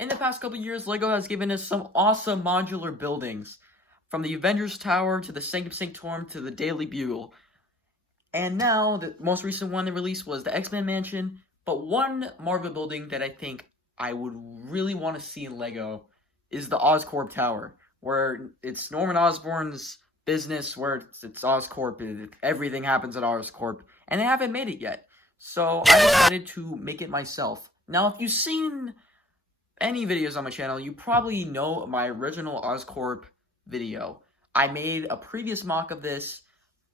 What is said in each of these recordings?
In the past couple years, LEGO has given us some awesome modular buildings, from the Avengers Tower to the Sanctum Sanctorum to the Daily Bugle. And now, the most recent one they released was the X-Men Mansion, but one Marvel building that I think I would really want to see in LEGO is the Oscorp Tower, where it's Norman Osborn's business, where it's Oscorp, everything happens at Oscorp, and they haven't made it yet. So I decided to make it myself. Now, if you've seen any videos on my channel, you probably know my original Oscorp video. I made a previous mock of this,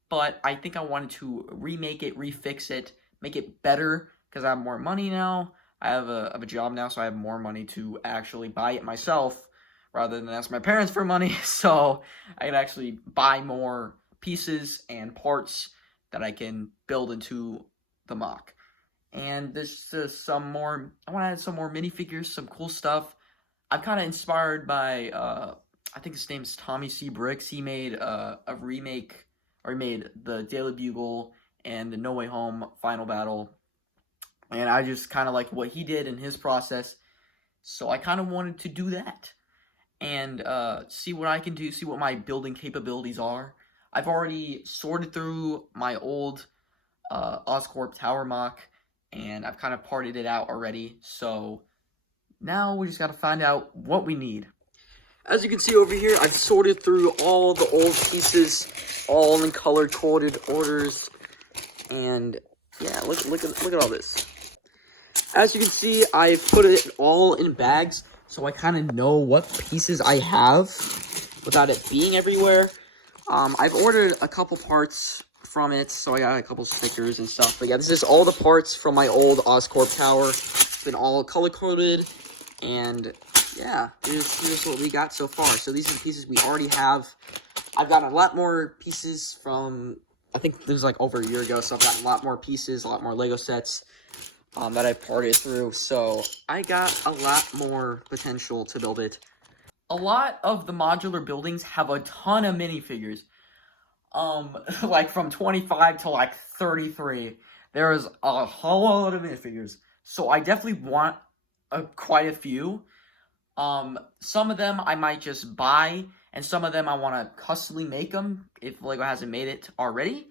but I think I wanted to remake it, refix it, make it better, because I have more money now. I have a job now, so I have more money to actually buy it myself, rather than ask my parents for money, so I can actually buy more pieces and parts that I can build into the mock. And this is some more, I want to add some more minifigures, some cool stuff. I'm kind of inspired by, I think his name is Tommy C. Bricks. He made a remake, or he made the Daily Bugle and the No Way Home Final Battle. And I just kind of like what he did in his process. So I kind of wanted to do that. And see what I can do, see what my building capabilities are. I've already sorted through my old Oscorp Tower mock, and I've kind of parted it out already, so now we just got to find out what we need. As you can see over here, I've sorted through all the old pieces, all in color-coded orders, and yeah, look at all this. As you can see, I've put it all in bags, so I kind of know what pieces I have without it being everywhere. I've ordered a couple parts from it, so I got a couple stickers and stuff. But yeah, this is all the parts from my old Oscorp Tower. It's been all color-coded, and yeah, here's what we got so far. So these are the pieces we already have. I've got a lot more pieces from, I think this was like over a year ago, so I've got a lot more pieces, a lot more Lego sets that I've parted through. So I got a lot more potential to build it. A lot of the modular buildings have a ton of minifigures. Like from 25 to like 33. There is a whole lot of minifigures. So I definitely want quite a few. Some of them I might just buy, and some of them I want to customly make them if LEGO hasn't made it already.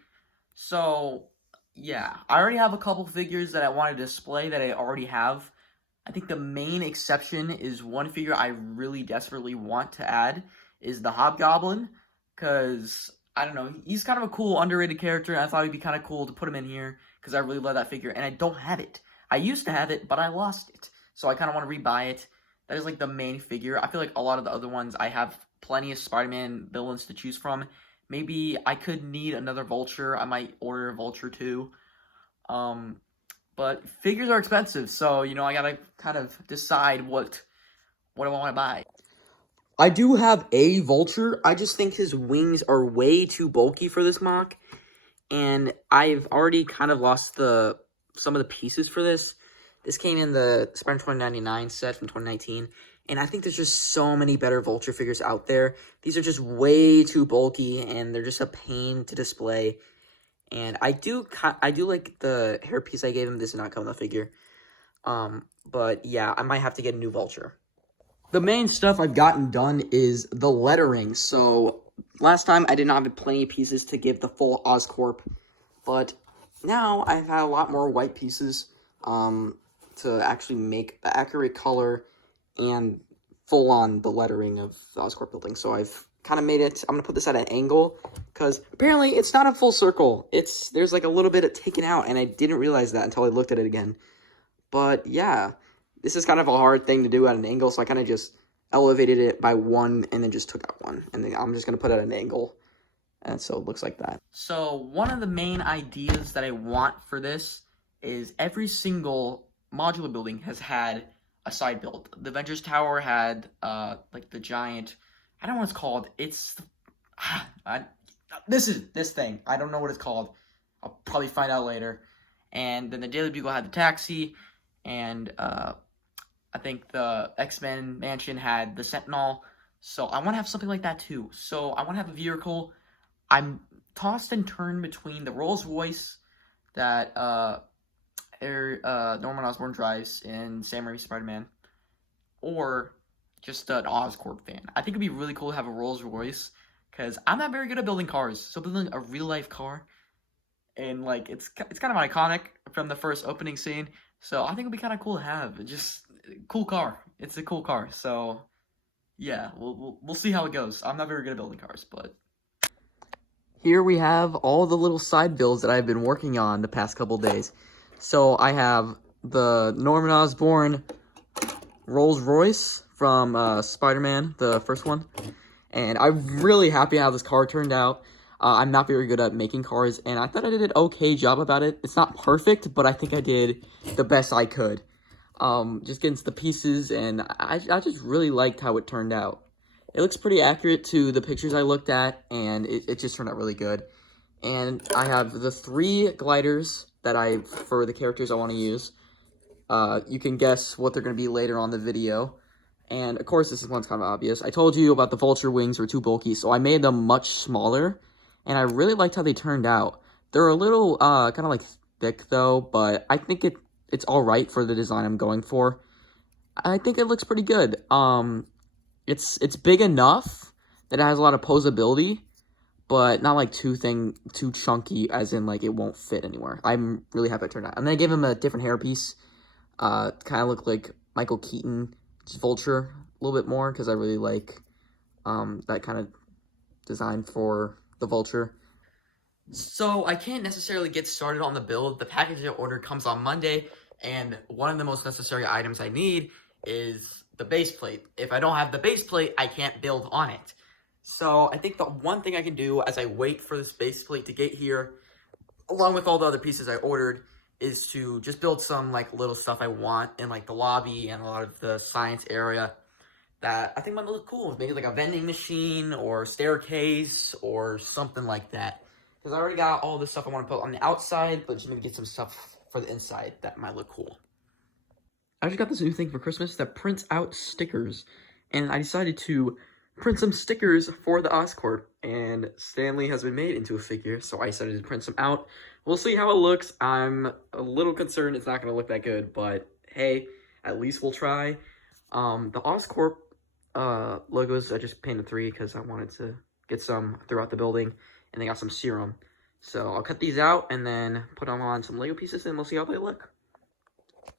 So yeah, I already have a couple figures that I want to display that I already have. I think the main exception is one figure I really desperately want to add is the Hobgoblin, because I don't know, he's kind of a cool, underrated character, and I thought it'd be kind of cool to put him in here, because I really love that figure, and I don't have it. I used to have it, but I lost it, so I kind of want to rebuy it. That is, like, the main figure. I feel like a lot of the other ones, I have plenty of Spider-Man villains to choose from. Maybe I could need another Vulture. I might order a Vulture, too. But figures are expensive, so, you know, I gotta kind of decide what I want to buy. I do have a Vulture. I just think his wings are way too bulky for this mock. And I've already kind of lost some of the pieces for this. This came in the Spider-Man 2099 set from 2019. And I think there's just so many better Vulture figures out there. These are just way too bulky, and they're just a pain to display. And I do like the hairpiece I gave him. This did not come in the figure. But yeah, I might have to get a new Vulture. The main stuff I've gotten done is the lettering. So last time I did not have plenty of pieces to give the full Oscorp, but now I've had a lot more white pieces to actually make the accurate color and full on the lettering of the Oscorp building. So I've kind of made it, I'm going to put this at an angle, because apparently it's not a full circle. There's like a little bit of taken out, and I didn't realize that until I looked at it again. But yeah, this is kind of a hard thing to do at an angle, so I kind of just elevated it by one and then just took out one. And then I'm just going to put it at an angle, and so it looks like that. So one of the main ideas that I want for this is every single modular building has had a side build. The Avengers Tower had, like, the giant, I don't know what it's called. It's, this thing. I don't know what it's called. I'll probably find out later. And then the Daily Bugle had the taxi, and I think the X-Men Mansion had the Sentinel. So I want to have something like that too. So I want to have a vehicle. I'm tossed and turned between the Rolls-Royce that Norman Osborn drives in Sam Raimi's Spider-Man, or just an Oscorp fan. I think it'd be really cool to have a Rolls Royce, because I'm not very good at building cars. So building a real life car, and like it's kind of iconic from the first opening scene. So I think it'd be kind of cool to have. Just cool car. It's a cool car. So yeah, we'll see how it goes. I'm not very good at building cars, but here we have all the little side builds that I've been working on the past couple days. So I have the Norman Osborn Rolls Royce from Spider-Man, the first one. And I'm really happy how this car turned out. I'm not very good at making cars, and I thought I did an okay job about it. It's not perfect, but I think I did the best I could. Just getting to the pieces, and I just really liked how it turned out. It looks pretty accurate to the pictures I looked at, and it just turned out really good. And I have the 3 gliders that for the characters I want to use. You can guess what they're going to be later on the video. And, of course, this one's kind of obvious. I told you about the Vulture wings were too bulky, so I made them much smaller. And I really liked how they turned out. They're a little, kind of, like, thick, though, but I think it's alright for the design I'm going for. I think it looks pretty good. It's big enough that it has a lot of posability, but not, like, too chunky, as in, like, it won't fit anywhere. I'm really happy it turned out. And then I gave him a different hairpiece. Kind of looked like Michael Keaton. Vulture a little bit more, because I really like that kind of design for the Vulture. So I can't necessarily get started on the build. The package I ordered comes on Monday, and one of the most necessary items I need is the base plate. If I don't have the base plate, I can't build on it. So I think the one thing I can do as I wait for this base plate to get here, along with all the other pieces I ordered, is to just build some, like, little stuff I want in, like, the lobby and a lot of the science area that I think might look cool. Maybe, like, a vending machine or staircase or something like that. Because I already got all the stuff I want to put on the outside, but just maybe get some stuff for the inside that might look cool. I just got this new thing for Christmas that prints out stickers. And I decided to print some stickers for the Oscorp. And Stanley has been made into a figure, so I decided to print some out. We'll see how it looks. I'm a little concerned it's not going to look that good, but hey, at least we'll try. The Oscorp logos, I just painted 3 because I wanted to get some throughout the building, and they got some serum. So I'll cut these out and then put them on some Lego pieces, and we'll see how they look.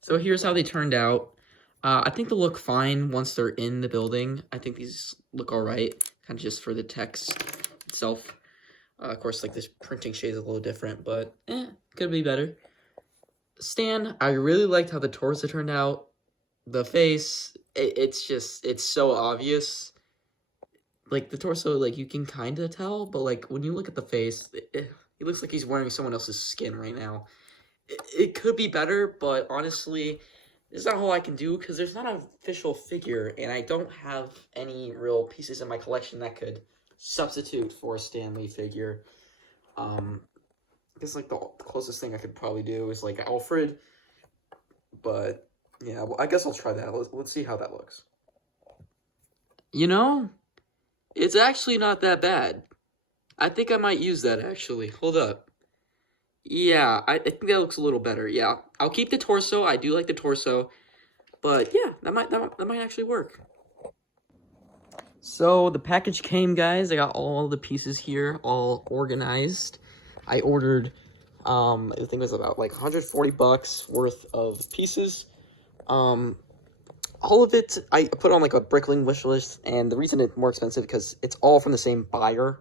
So here's how they turned out. I think they'll look fine once they're in the building. I think these look alright, kind of just for the text itself. Of course, like, this printing shade is a little different, but could be better. Stan, I really liked how the torso turned out. The face, it's so obvious. Like, the torso, like, you can kind of tell, but, like, when you look at the face, it looks like he's wearing someone else's skin right now. It could be better, but honestly, this is not all I can do, because there's not an official figure, and I don't have any real pieces in my collection that could substitute for a Stan Lee figure. I guess, like, the closest thing I could probably do is, like, Alfred, but yeah, well, I guess I'll try that. Let's see how that looks. You know, it's actually not that bad. I think I might use that, actually. Hold up. Yeah, I think that looks a little better. Yeah, I'll keep the torso. I do like the torso, but yeah, that might actually work. So the package came, guys. I got all the pieces here, all organized. I ordered, I think it was about like $140 worth of pieces. All of it, I put on like a Brickling wish list, and the reason it's more expensive because it's all from the same buyer.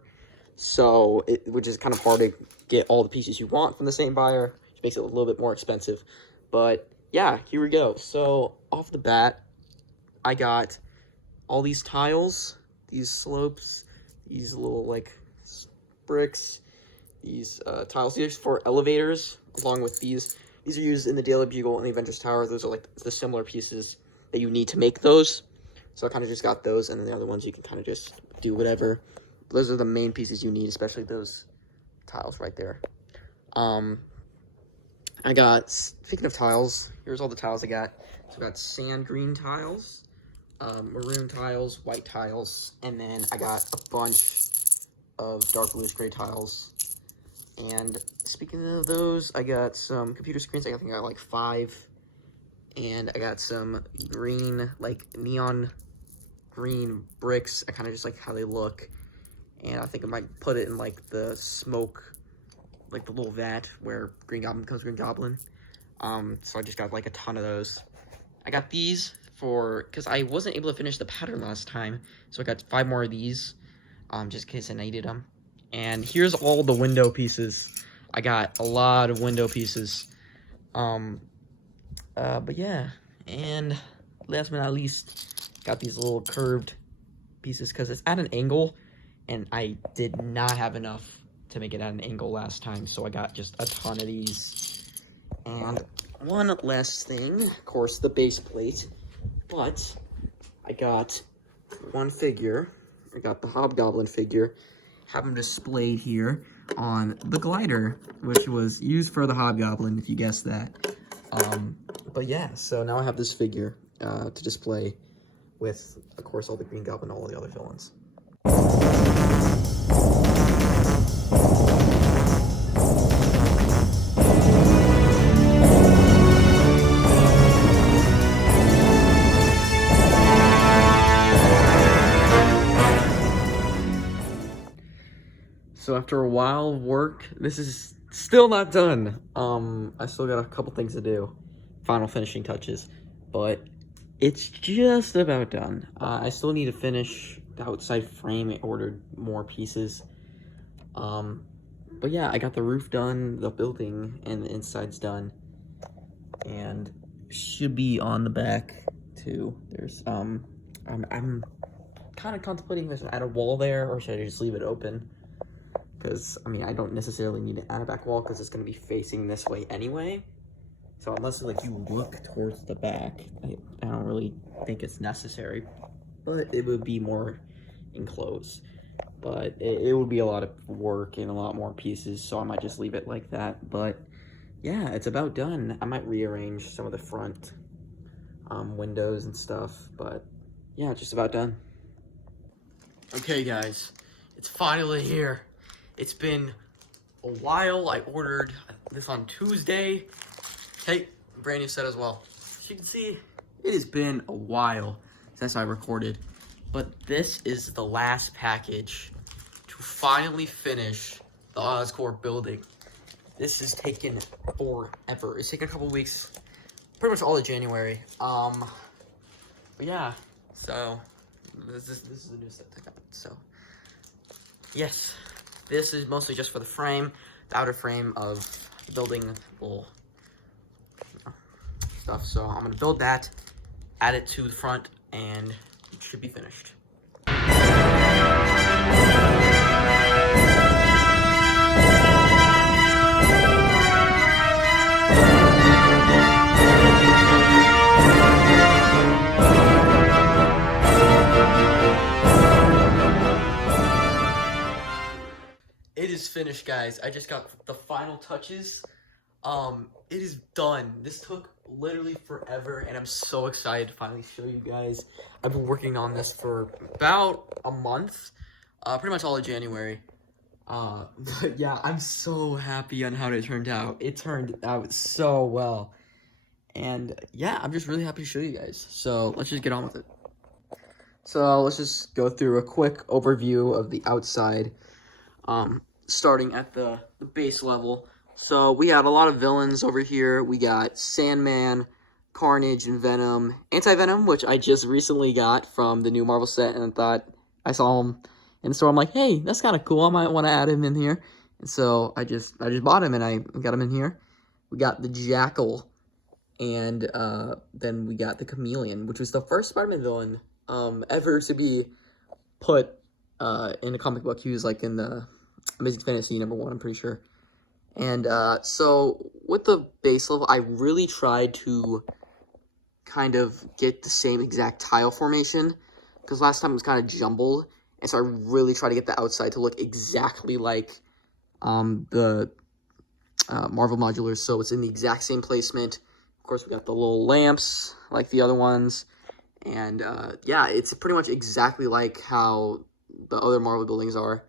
So, which is kind of hard to get all the pieces you want from the same buyer, which makes it a little bit more expensive. But yeah, here we go. So off the bat, I got all these tiles, these slopes, these little, like, bricks, these tiles. These are for elevators, along with these. These are used in the Daily Bugle and the Avengers Tower. Those are, like, the similar pieces that you need to make those. So I kind of just got those, and then the other ones you can kind of just do whatever. Those are the main pieces you need, especially those tiles right there. I got, speaking of tiles, here's all the tiles I got. So I got sand green tiles, maroon tiles, white tiles, and then I got a bunch of dark bluish gray tiles. And speaking of those, I got some computer screens. I think I got like 5. And I got some green, like neon green bricks. I kind of just like how they look. And I think I might put it in like the smoke, like the little vat where Green Goblin becomes Green Goblin. So I just got like a ton of those. I got these because I wasn't able to finish the pattern last time. So I got 5 more of these, just in case I needed them. And here's all the window pieces. I got a lot of window pieces. But yeah, and last but not least, got these little curved pieces because it's at an angle, and I did not have enough to make it at an angle last time, so I got just a ton of these. And one last thing, of course, the base plate, but I got one figure. I got the Hobgoblin figure, have him displayed here on the glider, which was used for the Hobgoblin, if you guessed that. But yeah, so now I have this figure to display with, of course, all the Green Goblin and all the other villains. So after a while of work, this is still not done. I still got a couple things to do, final finishing touches, but it's just about done. I still need to finish the outside frame. I ordered more pieces. But yeah, I got the roof done, the building, and the inside's done. And should be on the back too. There's I'm kind of contemplating if I should add a wall there or should I just leave it open. Because, I mean, I don't necessarily need to add a back wall because it's going to be facing this way anyway. So unless, like, you look towards the back, I don't really think it's necessary. But it would be more enclosed. But it would be a lot of work and a lot more pieces, so I might just leave it like that. But, yeah, it's about done. I might rearrange some of the front windows and stuff. But, yeah, it's just about done. Okay, guys. It's finally here. It's been a while. I ordered this on Tuesday. Hey, brand new set as well. As you can see, it has been a while since I recorded. But this is the last package to finally finish the Oscorp building. This has taken forever. It's taken a couple weeks, pretty much all of January. But yeah, so this is the new set that got. So yes. This is mostly just for the frame, the outer frame of the building little stuff. So I'm going to build that, add it to the front, and it should be finished. It is finished, guys. I just got the final touches. It is done. This took literally forever, and I'm so excited to finally show you guys. I've been working on this for about a month, pretty much all of January. But yeah, I'm so happy on how it turned out. It turned out so well. And yeah, I'm just really happy to show you guys. So let's just get on with it. So let's just go through a quick overview of the outside. Starting at the base level. So we have a lot of villains over here. We got Sandman, Carnage, and Venom. Anti-Venom, which I just recently got from the new Marvel set, and I thought I saw him in the store. I'm like, hey, that's kind of cool. I might want to add him in here. And so I just bought him, and I got him in here. We got the Jackal, and then we got the Chameleon, which was the first Spider-Man villain ever to be put in a comic book. He was like in the Amazing Fantasy #1, I'm pretty sure. And so with the base level, I really tried to kind of get the same exact tile formation, because last time it was kind of jumbled, and so I really tried to get the outside to look exactly like the Marvel modulars, so it's in the exact same placement. Of course, we got the little lamps like the other ones, and yeah, it's pretty much exactly like how the other Marvel buildings are.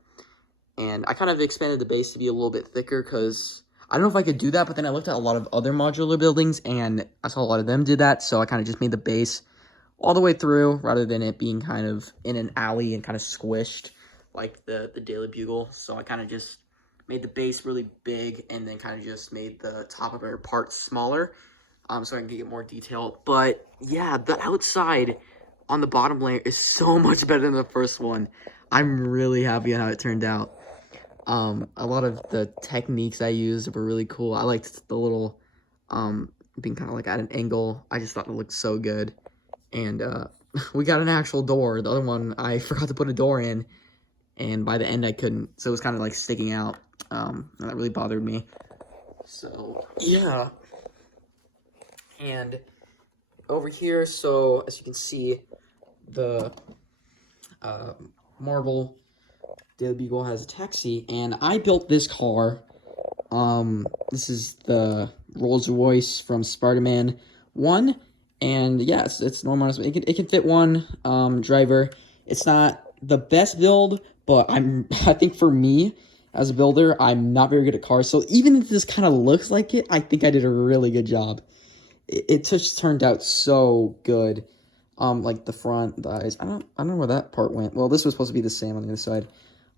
And I kind of expanded the base to be a little bit thicker because I don't know if I could do that, but then I looked at a lot of other modular buildings, and I saw a lot of them did that, so I kind of just made the base all the way through, rather than it being kind of in an alley and kind of squished, like the Daily Bugle. So I kind of just made the base really big, and then kind of just made the top of every part smaller, so I can get more detail. But yeah, the outside on the bottom layer is so much better than the first one. I'm really happy on how it turned out. A lot of the techniques I used were really cool. I liked the little, being kind of like at an angle. I just thought it looked so good. And, we got an actual door. The other one, I forgot to put a door in, and by the end I couldn't. So it was kind of like sticking out. And that really bothered me. So, yeah. And over here, so as you can see, the, marble Daily Bugle has a taxi, and I built this car. This is the Rolls Royce from Spider-Man 1, and yes, it's normal. It can fit one driver. It's not the best build, but I think for me as a builder, I'm not very good at cars. So even if this kind of looks like it, I think I did a really good job. It just turned out so good. Like the front, the eyes. I don't know where that part went. Well, this was supposed to be the same on the other side.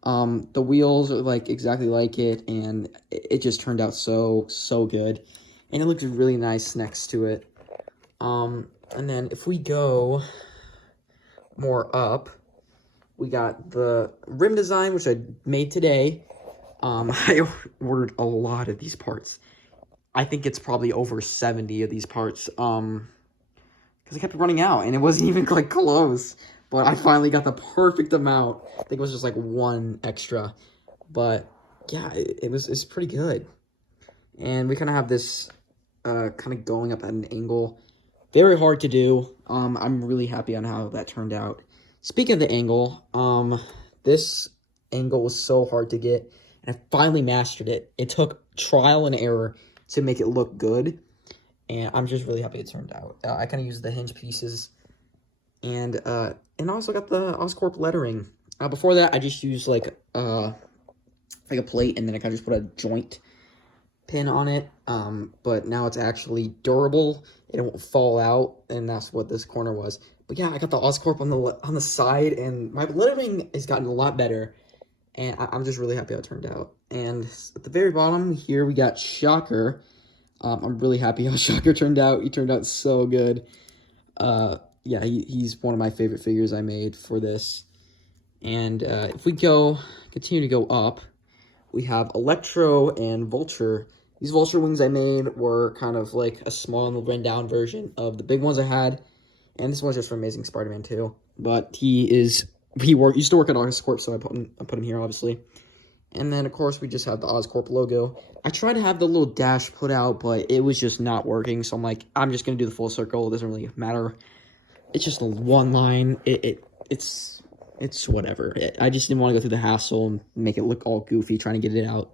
The wheels are like exactly like it, and it just turned out so good, and it looks really nice next to it. And then if we go more up, we got the rim design, which I made today. I ordered a lot of these parts. I think it's probably over 70 of these parts, because I kept running out, and it wasn't even like close. But I finally got the perfect amount. I think it was just like one extra. But yeah, it's pretty good. And we kind of have this kind of going up at an angle. Very hard to do. I'm really happy on how that turned out. Speaking of the angle, this angle was so hard to get, and I finally mastered it. It took trial and error to make it look good, and I'm just really happy it turned out. I kind of used the hinge pieces, and I also got the Oscorp lettering. Before that, I just used like a plate, and then I kind of just put a joint pin on it. But now it's actually durable. It won't fall out, and that's what this corner was. But yeah, I got the Oscorp on the side, and my lettering has gotten a lot better, and I'm just really happy how it turned out. And at the very bottom here, we got Shocker. I'm really happy how Shocker turned out. He turned out so good. Yeah, he's one of my favorite figures I made for this. And if we continue to go up, we have Electro and Vulture. These Vulture wings I made were kind of like a small and run-down version of the big ones I had. And this one's just from Amazing Spider-Man 2. But he used to work at Oscorp, so I put him here, obviously. And then, of course, we just have the Oscorp logo. I tried to have the little dash put out, but it was just not working. So I'm like, I'm just going to do the full circle. It doesn't really matter. It's just a one line. It's whatever. I just didn't want to go through the hassle and make it look all goofy trying to get it out.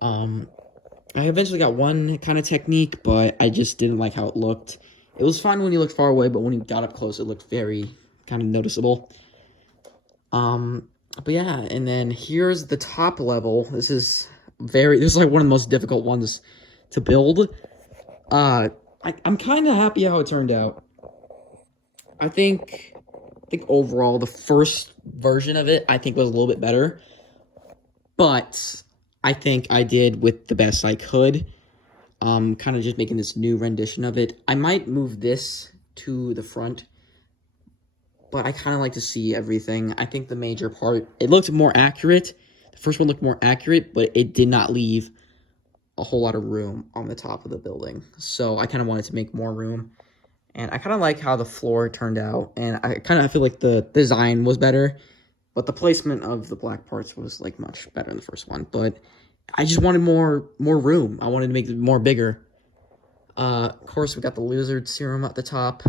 I eventually got one kind of technique, but I just didn't like how it looked. It was fine when you looked far away, but when you got up close, it looked very kind of noticeable. But yeah, and then here's the top level. This is like one of the most difficult ones to build. I'm kind of happy how it turned out. I think overall the first version of it I think was a little bit better, but I think I did with the best I could. Kind of just making this new rendition of it. I might move this to the front, but I kind of like to see everything. I think the major part, it looked more accurate. The first one looked more accurate, but it did not leave a whole lot of room on the top of the building. So I kind of wanted to make more room. And I kind of like how the floor turned out. And I kind of feel like the design was better, but the placement of the black parts was like much better in the first one. But I just wanted more room. I wanted to make it more bigger. Of course, we got the lizard serum at the top.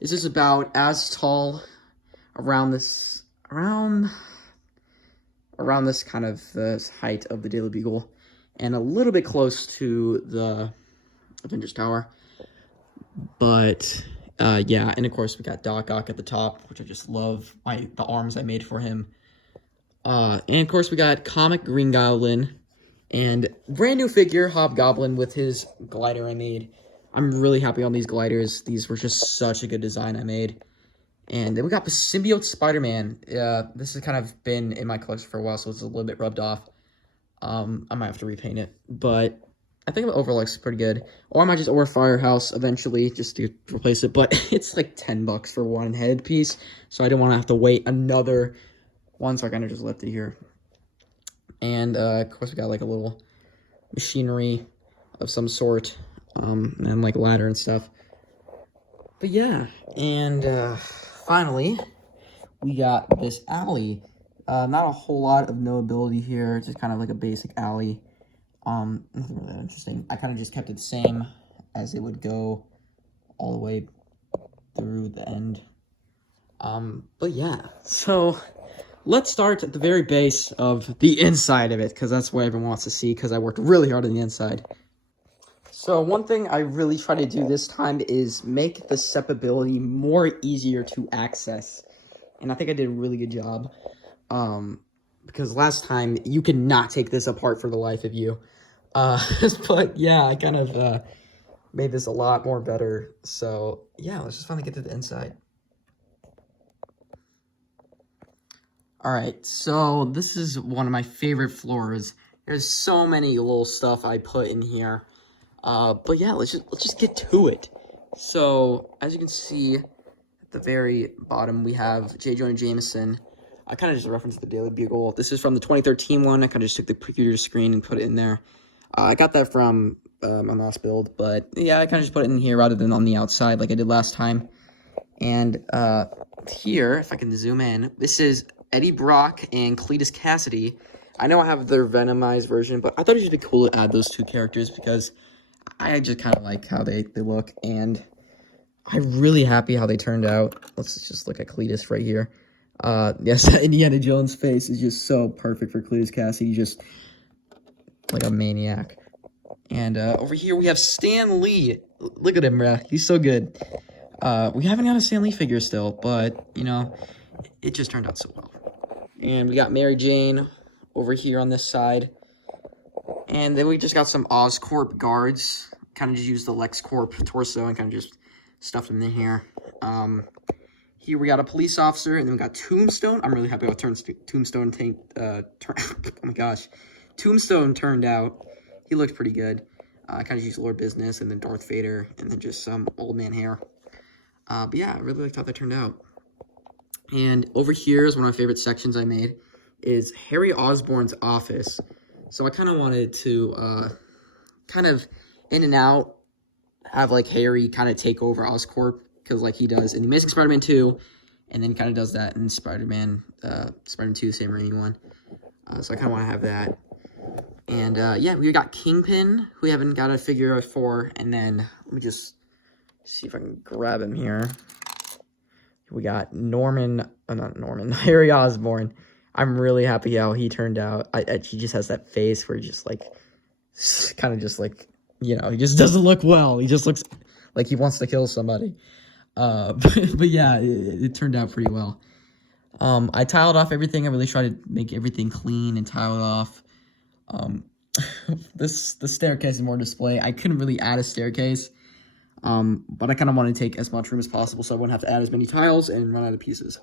This is about as tall around this kind of the height of the Daily Bugle, and a little bit close to the Avengers Tower. But yeah, and of course we got Doc Ock at the top, which I just love. The arms I made for him. And of course we got Comic Green Goblin And brand new figure, Hobgoblin, with his glider I made. I'm really happy on these gliders. These were just such a good design I made. And then we got the Symbiote Spider-Man. This has kind of been in my collection for a while, so it's a little bit rubbed off. I might have to repaint it, but I think the overall looks pretty good. Or I might just order Firehouse eventually just to replace it, but it's like $10 for one head piece, so I didn't want to have to wait another one, so I kind of just left it here. And of course we got like a little machinery of some sort, and like ladder and stuff. But yeah, and finally we got this alley. Not a whole lot of knowability here, just kind of like a basic alley. Nothing really that interesting. I kind of just kept it the same as it would go all the way through the end. But yeah, so let's start at the very base of the inside of it, because that's what everyone wants to see, because I worked really hard on the inside. So one thing I really tried to do this time is make the stepability more easier to access. And I think I did a really good job. Because last time you could not take this apart for the life of you. But yeah, I kind of made this a lot more better. So yeah, let's just finally get to the inside. Alright, so this is one of my favorite floors. There's so many little stuff I put in here. But yeah, let's just get to it. So as you can see at the very bottom, we have J. Jonah Jameson. I kind of just referenced the Daily Bugle. This is from the 2013 one. I kind of just took the computer screen and put it in there. I got that from my last build, but yeah, I kind of just put it in here rather than on the outside like I did last time. And here, if I can zoom in, this is Eddie Brock and Cletus Cassidy. I know I have their Venomized version, but I thought it would be cool to add those two characters because I just kind of like how they look, and I'm really happy how they turned out. Let's just look at Cletus right here. Yes, Indiana Jones' face is just so perfect for Cletus Cassidy, just like a maniac. And over here we have Stan Lee. Look at him, bruh. He's so good. We haven't got a Stan Lee figure still, but, you know, it just turned out so well. And we got Mary Jane over here on this side. And then we just got some Oscorp guards. Kind of just used the LexCorp torso and kind of just stuffed them in here. Here we got a police officer, and then we got Tombstone. I'm really happy how Tombstone Tombstone turned out. He looked pretty good. I kind of used Lord Business, and then Darth Vader, and then just some old man hair. But yeah, I really liked how that turned out. And over here is one of my favorite sections I made, is Harry Osborn's office. So I kind of wanted to, kind of in and out, have like Harry kind of take over Oscorp, because like he does in the Amazing Spider-Man 2, and then kind of does that in Spider-Man 2, Sam Raimi one. So I kind of want to have that. And yeah, we got Kingpin, who we haven't got a figure out for, and then let me just see if I can grab him here. We got Harry Osborn. I'm really happy how he turned out. He just has that face where he just like, kind of just like, you know, he just doesn't look well. He just looks like he wants to kill somebody. But yeah, it turned out pretty well. I tiled off everything. I really tried to make everything clean and tile it off. The staircase is more display. I couldn't really add a staircase. But I kind of want to take as much room as possible so I wouldn't have to add as many tiles and run out of pieces.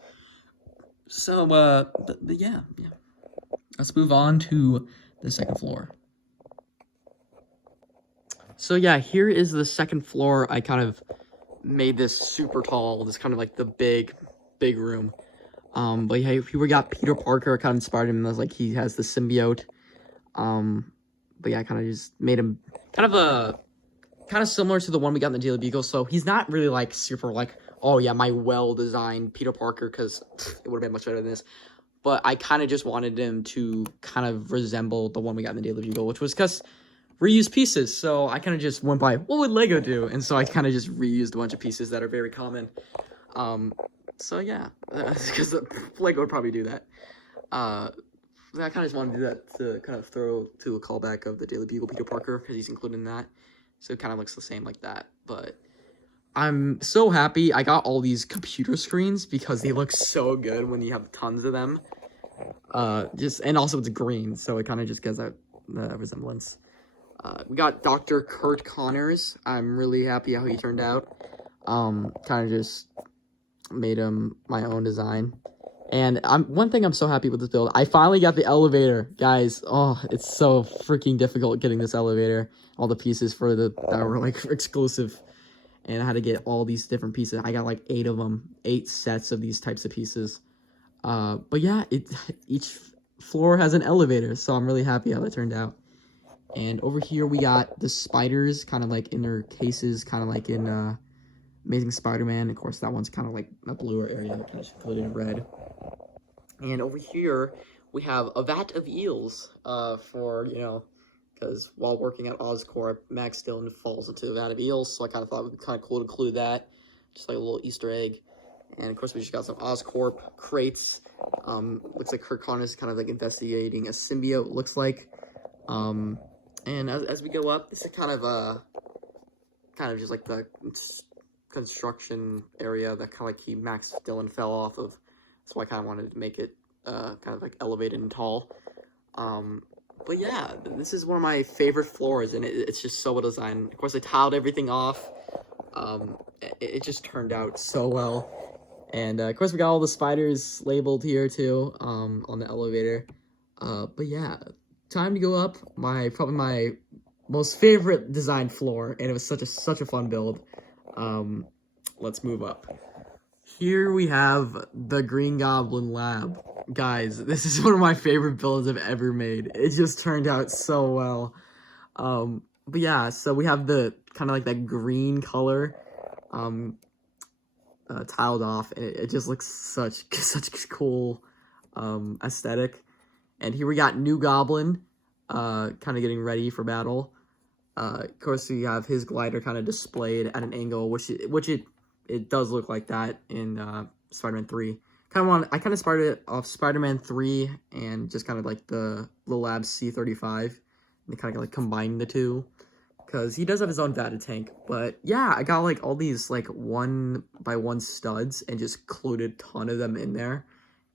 So, but yeah. Let's move on to the second floor. So yeah, here is the second floor. I kind of made this super tall. This kind of like the big room. But yeah, we got Peter Parker. I kind of inspired him. I was like, he has the symbiote. But yeah, I kind of just made him kind of similar to the one we got in the Daily Bugle. So he's not really like super like, oh yeah, my well-designed Peter Parker, because it would have been much better than this. But I kind of just wanted him to kind of resemble the one we got in the Daily Bugle, which was because reuse pieces. So I kind of just went by, what would Lego do? And so I kind of just reused a bunch of pieces that are very common. So yeah, because Lego would probably do that. I kind of just wanted to do that to kind of throw to a callback of the Daily Bugle Peter Parker, because he's included in that. So it kind of looks the same like that. But I'm so happy I got all these computer screens, because they look so good when you have tons of them. And also it's green, so it kind of just gives that resemblance. We got Dr. Kurt Connors. I'm really happy how he turned out. Kind of just made him my own design. And one thing I'm so happy with this build, I finally got the elevator, guys. Oh, it's so freaking difficult getting this elevator. All the pieces for that were like exclusive. And I had to get all these different pieces. I got like 8 of them, 8 sets of these types of pieces. But yeah, each floor has an elevator, so I'm really happy how that turned out. And over here we got the spiders kind of like in their cases, kind of like in Amazing Spider-Man. Of course, that one's kind of like a bluer area, kind of included in red. And over here we have a vat of eels for, you know, because while working at Oscorp, Max Dillon falls into a vat of eels, so I kind of thought it would be kind of cool to include that, just like a little Easter egg. And of course, we just got some Oscorp crates. Looks like Kurt Connors is kind of like investigating a symbiote, looks like. And as we go up, this is kind of just like the construction area that kind of like Max Dillon fell off of. So I kind of wanted to make it kind of like elevated and tall. But yeah, this is one of my favorite floors, and it's just so well designed. Of course, I tiled everything off. It just turned out so well. And of course, we got all the spiders labeled here too on the elevator. But yeah, time to go up. Probably my most favorite design floor, and it was such a fun build. Let's move up. Here we have the Green Goblin lab. Guys, this is one of my favorite builds I've ever made. It just turned out so well. But yeah, so we have the kind of like that green color tiled off, and it just looks such cool aesthetic. And here we got New Goblin kind of getting ready for battle. Of course, we have his glider kind of displayed at an angle, which it does look like that in Spider-Man 3. I kind of started off Spider-Man 3 and just kind of like the Lab C-35, and kind of like combining the two, because he does have his own Vata tank. But yeah, I got like all these like 1x1 studs and just glued a ton of them in there,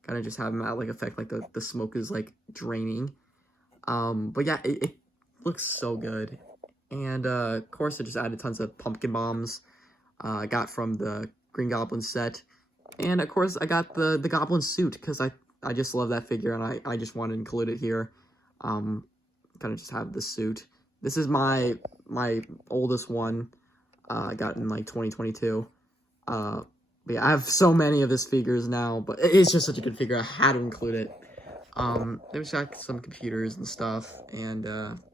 kind of just have them at like effect like the smoke is like draining. But yeah, it looks so good. And of course, I just added tons of pumpkin bombs I got from the Green Goblin set. And of course, I got the Goblin suit, because I just love that figure, and I just wanted to include it here. Kind of just have the suit. This is my oldest one. I got in like 2022. But yeah, I have so many of his figures now, but it's just such a good figure. I had to include it. There's got some computers and stuff, and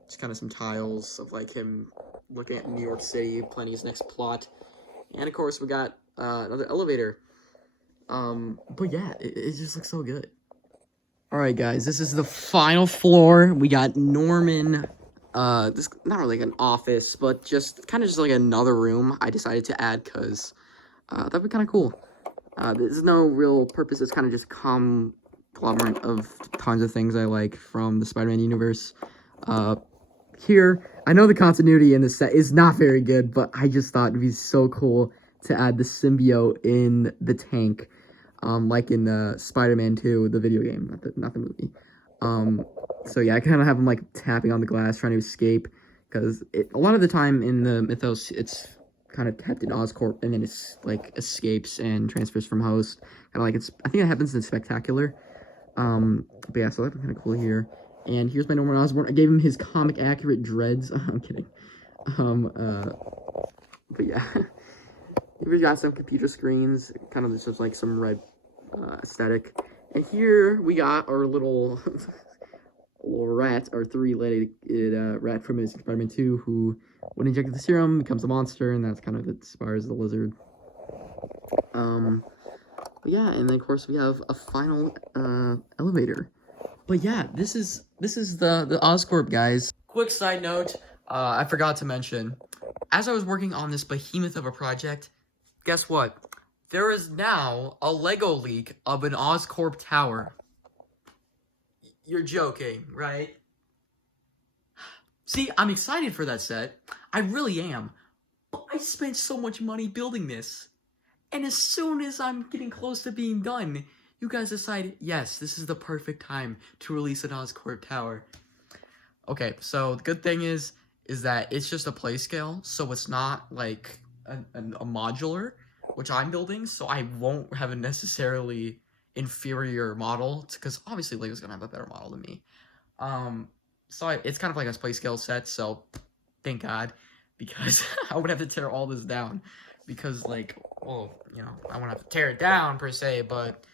just kind of some tiles of like him looking at New York City, planning his next plot. And of course, we got another elevator. But yeah, it just looks so good. Alright guys, this is the final floor. We got Norman, this not really like an office, but just kind of just like another room I decided to add, because that'd be kind of cool. There's no real purpose, it's kind of just conglomerate of tons of things I like from the Spider-Man universe. Here, I know the continuity in this set is not very good, but I just thought it'd be so cool to add the symbiote in the tank, like in Spider-Man 2, the video game, not the movie. So yeah, I kind of have him like tapping on the glass, trying to escape, because a lot of the time in the mythos, it's kind of kept in Oscorp, and then it's like escapes and transfers from host. Kind of like I think it happens in Spectacular. But yeah, so that's kind of cool here. And here's my Norman Osborn. I gave him his comic accurate dreads. I'm kidding. But yeah. We've got some computer screens, kind of just like some red aesthetic. And here we got our little rat, our 3-legged rat from Spider-Man 2, who, when injected the serum, becomes a monster, and that's kind of inspires the lizard. But yeah, and then of course we have a final elevator. But yeah, this is the Oscorp, guys. Quick side note, I forgot to mention, as I was working on this behemoth of a project, guess what? There is now a LEGO leak of an Oscorp tower. You're joking, right? See, I'm excited for that set. I really am. But I spent so much money building this. And as soon as I'm getting close to being done, you guys decide, yes, this is the perfect time to release an Oscorp tower. Okay, so the good thing is that it's just a play scale, so it's not like a modular, which I'm building, so I won't have a necessarily inferior model, because obviously Lego's gonna have a better model than me. So it's kind of like a play scale set, so thank God, because I would have to tear all this down, because like, well, you know, I wouldn't have to tear it down per se, but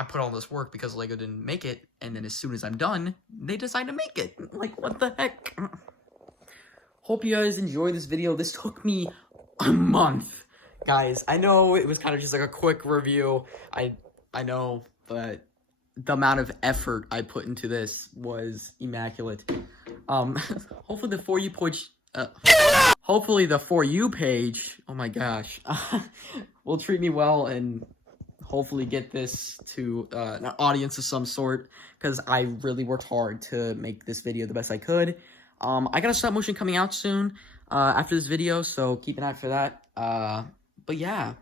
I put all this work because Lego didn't make it, and then as soon as I'm done, they decide to make it. Like, what the heck? Hope you guys enjoyed this video. This took me a month, guys. I know it was kind of just like a quick review. I know, but the amount of effort I put into this was immaculate. Hopefully the For You page, hopefully the For You page, oh my gosh, will treat me well and hopefully get this to an audience of some sort, because I really worked hard to make this video the best I could. I got a stop motion coming out soon after this video, so keep an eye out for that. But yeah.